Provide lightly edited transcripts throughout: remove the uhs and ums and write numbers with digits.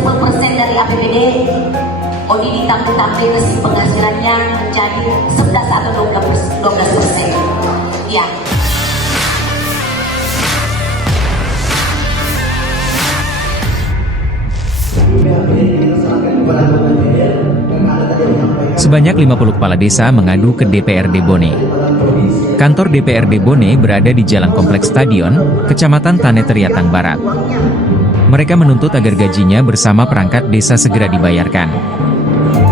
10% dari APBD, Odi ditambah-tambah ke penghasilannya menjadi 11 atau 12%. Ya. Sebanyak 50 kepala desa mengadu ke DPRD Bone. Kantor DPRD Bone berada di Jalan Kompleks Stadion, Kecamatan Tane Teriatang Barat. Mereka menuntut agar gajinya bersama perangkat desa segera dibayarkan.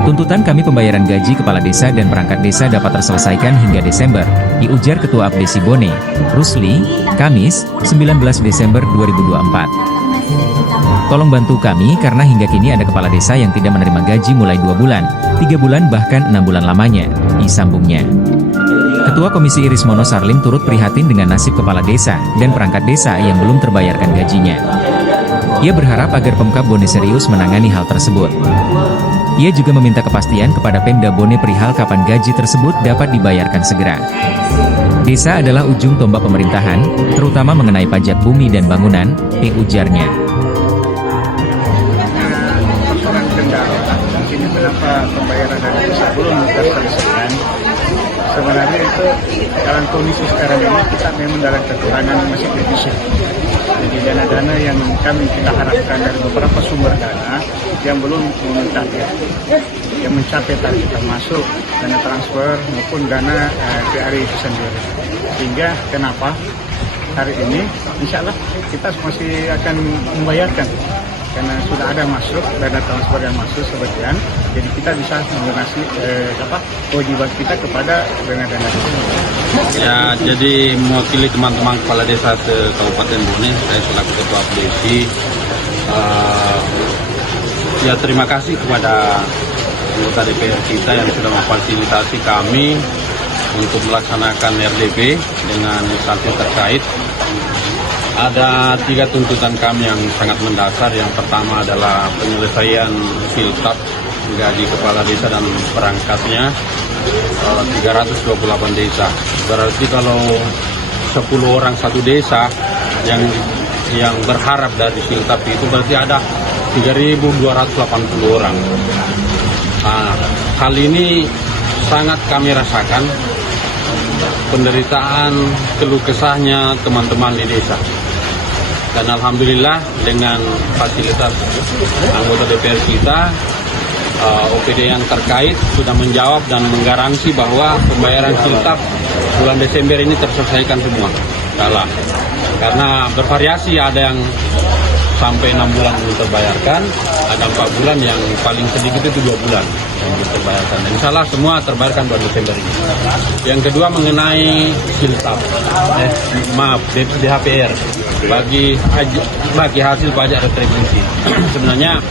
Tuntutan kami pembayaran gaji kepala desa dan perangkat desa dapat terselesaikan hingga Desember, diujar Ketua Abdesi Bone, Rusli, Kamis, 19 Desember 2024. Tolong bantu kami karena hingga kini ada kepala desa yang tidak menerima gaji mulai 2 bulan, 3 bulan bahkan 6 bulan lamanya, disambungnya. Ketua Komisi Irismono Sarlim turut prihatin dengan nasib kepala desa dan perangkat desa yang belum terbayarkan gajinya. Ia berharap agar Pemkab Bone serius menangani hal tersebut. Ia juga meminta kepastian kepada Pemda Bone perihal kapan gaji tersebut dapat dibayarkan segera. Desa adalah ujung tombak pemerintahan, terutama mengenai pajak bumi dan bangunan, ujarnya. Persoalan kendala, ini kenapa pembayaran dari desa belum terselesaikan? Sebenarnya itu dalam kondisi sekarang ini kita memang dalam kekurangan masih defisit. Jadi dana-dana yang kita harapkan dari beberapa sumber dana yang belum mencapai, yang mencapai target termasuk dana transfer maupun dana PRI itu sendiri. Sehingga kenapa hari ini insya Allah kita masih akan membayarkan karena sudah ada masuk dana transfer yang masuk sebagian, jadi kita bisa melunasi kewajiban kita kepada dana-dana itu. Ya, jadi mewakili teman-teman kepala desa Kabupaten Bone, saya selaku Ketua Abdesi, ya terima kasih kepada anggota DPR kita yang sudah memfasilitasi kami untuk melaksanakan RDP dengan instansi terkait. Ada 3 tuntutan kami yang sangat mendasar. Yang pertama adalah penyelesaian siltap gaji kepala desa dan perangkatnya 328 desa. Berarti kalau 10 orang satu desa yang berharap dari siltap itu berarti ada 3.280 orang. Nah, hal ini sangat kami rasakan penderitaan keluh kesahnya teman-teman di desa. Dan alhamdulillah dengan fasilitas anggota DPR kita, OPD yang terkait sudah menjawab dan menggaransi bahwa pembayaran siltap bulan Desember ini terselesaikan semua. Karena bervariasi, ada yang sampai 6 bulan belum terbayarkan, ada 4 bulan yang paling sedikit itu 2 bulan yang belum terbayarkan. Dan insya Allah semua terbayarkan bulan Desember ini. Yang kedua mengenai siltap, DHPR bagi hasil pajak retribusi. Sebenarnya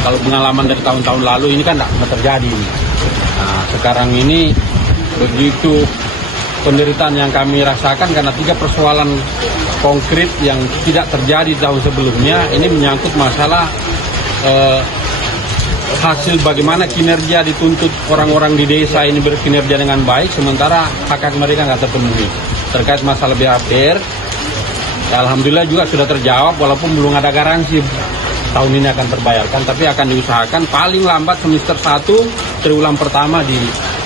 kalau pengalaman dari tahun-tahun lalu ini kan tidak pernah terjadi. Nah, sekarang ini begitu penderitaan yang kami rasakan karena 3 persoalan konkret yang tidak terjadi tahun sebelumnya. Ini menyangkut masalah hasil bagaimana kinerja dituntut orang-orang di desa ini berkinerja dengan baik, sementara hak-hak mereka nggak terpenuhi. Terkait masalah BHPR, ya alhamdulillah juga sudah terjawab walaupun belum ada garansi tahun ini akan terbayarkan, tapi akan diusahakan paling lambat semester 1 triwulan pertama di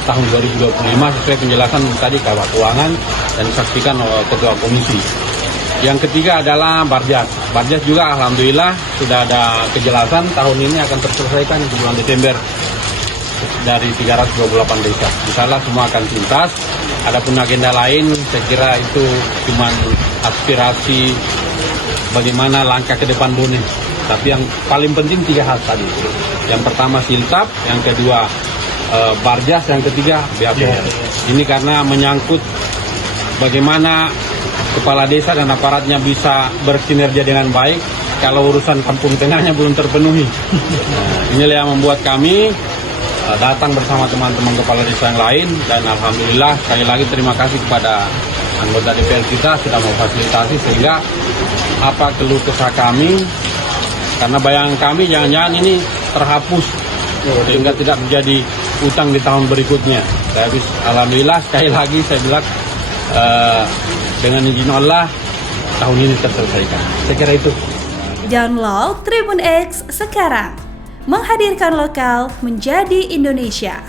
tahun 2025 sesuai penjelasan tadi Kawat Keuangan dan disaksikan oleh Ketua Komisi. Yang ketiga adalah Barjas. Barjas juga alhamdulillah sudah ada kejelasan tahun ini akan terselesaikan di bulan Desember dari 328 desa. Insyaallah semua akan tuntas. Adapun agenda lain saya kira itu cuma aspirasi bagaimana langkah ke depan Bone. Tapi yang paling penting 3 hal tadi. Yang pertama siltap, yang kedua Barjas, yang ketiga BHPR. Ini karena menyangkut bagaimana kepala desa dan aparatnya bisa berkinerja dengan baik kalau urusan kampung tengahnya belum terpenuhi. Inilah yang membuat kami datang bersama teman-teman kepala desa yang lain, dan alhamdulillah sekali lagi terima kasih kepada anggota DPR kita sudah memfasilitasi sehingga apa keluh kesah kami, karena bayangan kami jangan-jangan ini terhapus sehingga tidak menjadi utang di tahun berikutnya. Tapi alhamdulillah sekali lagi saya bilang dengan izin Allah tahun ini terselesaikan. Saya kira itu. Download Tribun X sekarang. Menghadirkan lokal menjadi Indonesia.